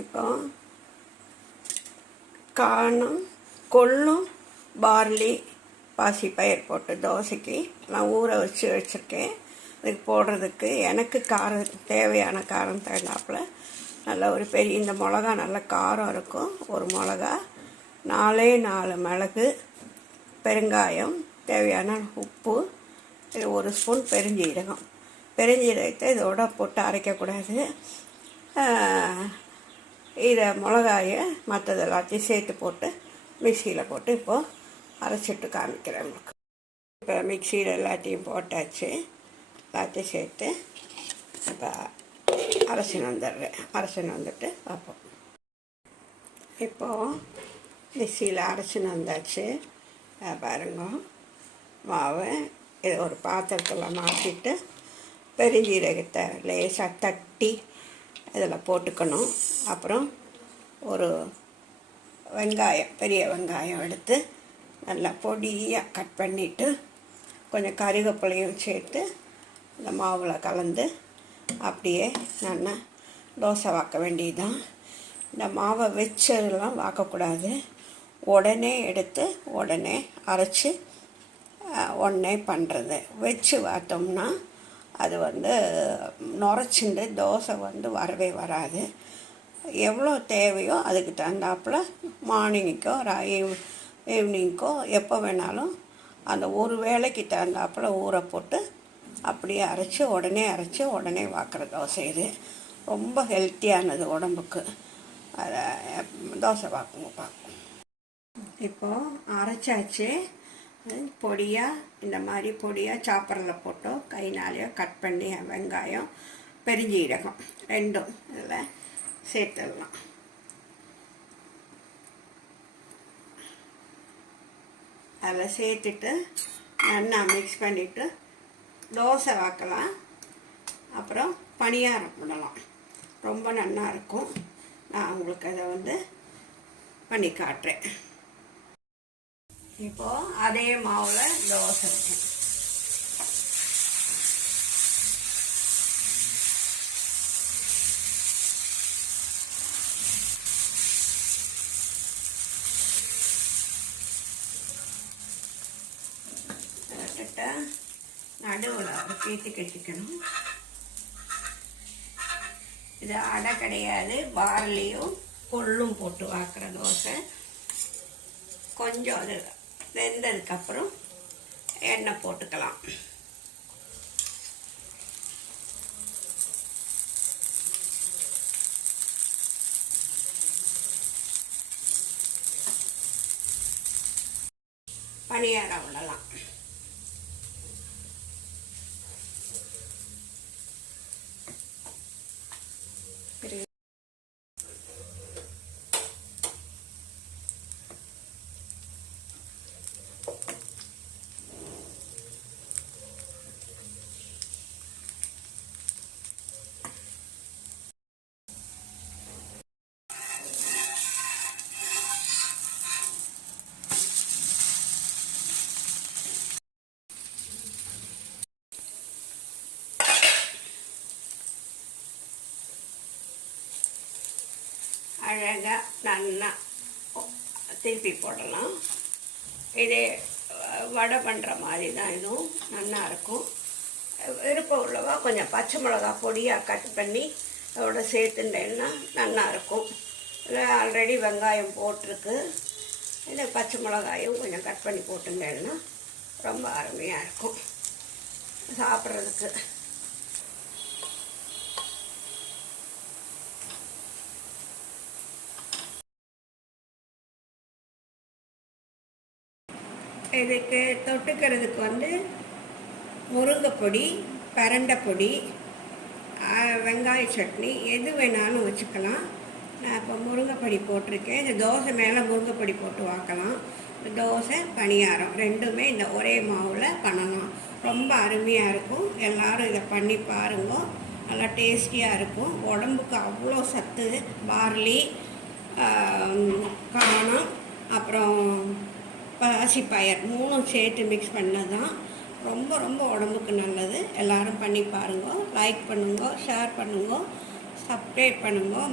இப்போ காணும் கொள்ளும் பார்லி பாசிப்பயிர் போட்டு தோசைக்கு நான் ஊற வச்சுருக்கேன். அதுக்கு போடுறதுக்கு எனக்கு காரம் தேவையான காரம் தகுந்தாப்புல நல்ல ஒரு பெரிய இந்த மிளகா நல்ல காரம் இருக்கும். ஒரு மிளகா 4 மிளகு, பெருங்காயம், தேவையான உப்பு, இது 1 ஸ்பூன் பெருஞ்சீரகத்தை இதோட போட்டு அரைக்கக்கூடாது. இதை மிளகாயை மற்றது எல்லாத்தையும் சேர்த்து போட்டு மிக்சியில் போட்டு இப்போது அரைச்சிட்டு காமிக்கிறேன் உங்களுக்கு. இப்போ மிக்சியில் எல்லாத்தையும் போட்டாச்சு. எல்லாத்தையும் சேர்த்து இப்போ அரைச்சின்னு வந்துட்டு பார்ப்போம். இப்போது மிக்சியில் அரைச்சின்னு வந்தாச்சு. பாருங்க, மாவை இதை ஒரு பாத்திரத்தில் மாற்றிட்டு பெருஞ்சீரகத்தை லேசாக தட்டி இதில் போட்டுக்கணும். அப்புறம் ஒரு பெரிய வெங்காயம் எடுத்து நல்லா பொடியாக கட் பண்ணிவிட்டு கொஞ்சம் கருவேப்பிலையும் சேர்த்து இந்த மாவில் கலந்து அப்படியே நல்லா தோசை வாக்க வேண்டியதுதான். இந்த மாவை வச்சதெல்லாம் வாக்கக்கூடாது. உடனே எடுத்து உடனே அரைச்சி உடனே பண்ணுறது. வச்சு பார்த்தோம்னா அது நுரைச்சிண்டு தோசை வரவே வராது. எவ்வளோ தேவையோ அதுக்கு தகுந்தாப்புல மார்னிங்க்கோ ஈவினிங்க்கோ எப்போ வேணாலும் அந்த ஒரு வேளைக்கு தகுந்தாப்புல ஊற போட்டு அப்படியே அரைச்சி உடனே வாக்குற தோசை. இது ரொம்ப ஹெல்த்தியானது உடம்புக்கு. அதை தோசை பார்ப்போம். இப்போது அரைச்சாச்சு. பொடியாக இந்த மாதிரி பொடியாக சாப்பரில் போட்டோ கைனாலேயோ கட் பண்ணி வெங்காயம், பெருஞ்சீரகம் ரெண்டும் இதில் சேர்த்துடலாம். அதில் சேர்த்துட்டு நல்லா மிக்ஸ் பண்ணிவிட்டு தோசை வாக்கலாம். அப்புறம் பணியாரம் போடலாம். ரொம்ப நல்லா இருக்கும். நான் உங்களுக்கு அதை பண்ணி காட்டுறேன். இப்போது அதே மாவில் தோசை வைக்கணும். நடுவில் பேத்து கட்டிக்கணும். இது அடை கிடையாது, பார்லியும் கொள்ளும் போட்டு வாக்குற தோசை. கொஞ்சம் அது வெந்ததுக்கப்புறம் எண்ணெய் போட்டுக்கலாம். பணியாரம் விடலாம். அழகாக நல்லா திருப்பி போடலாம். இதே வடை பண்ணுற மாதிரி தான். இதுவும் நல்லா இருக்கும். விருப்பம் உள்ளவா கொஞ்சம் பச்சை மிளகா பொடியாக கட் பண்ணி அதோட சேர்த்துட்டேன்னா நல்லா இருக்கும். இதில் ஆல்ரெடி வெங்காயம் போட்டிருக்கு. இதில் பச்சை மிளகாயும் கொஞ்சம் கட் பண்ணி போட்டுட்டேன்னா ரொம்ப அருமையாக இருக்கும் சாப்பிட்றதுக்கு. இதுக்கு தொட்டுக்கிறதுக்கு முருங்கைப்பொடி, பிரண்டைப்பொடி, வெங்காய சட்னி எது வேணாலும் வச்சுக்கலாம். நான் இப்போ முருங்கைப்பொடி போட்டிருக்கேன். இந்த தோசை மேலே முருங்கைப்பொடி போட்டு வாக்கலாம். தோசை பணியாரம் ரெண்டுமே இந்த ஒரே மாவில் பண்ணலாம். ரொம்ப அருமையாக இருக்கும். எல்லோரும் இதை பண்ணி பாருங்க. நல்லா டேஸ்டியாக இருக்கும். உடம்புக்கு அவ்வளோ சத்து. பார்லி, காணம், அப்புறம் பாசிப்பயிர் 3 சேர்த்து மிக்ஸ் பண்ணது தான் ரொம்ப ரொம்ப உடம்புக்கு நல்லது. எல்லோரும் பண்ணி பாருங்க. லைக் பண்ணுங்க, ஷேர் பண்ணுங்க, சப்ஸ்கிரைப் பண்ணுங்க.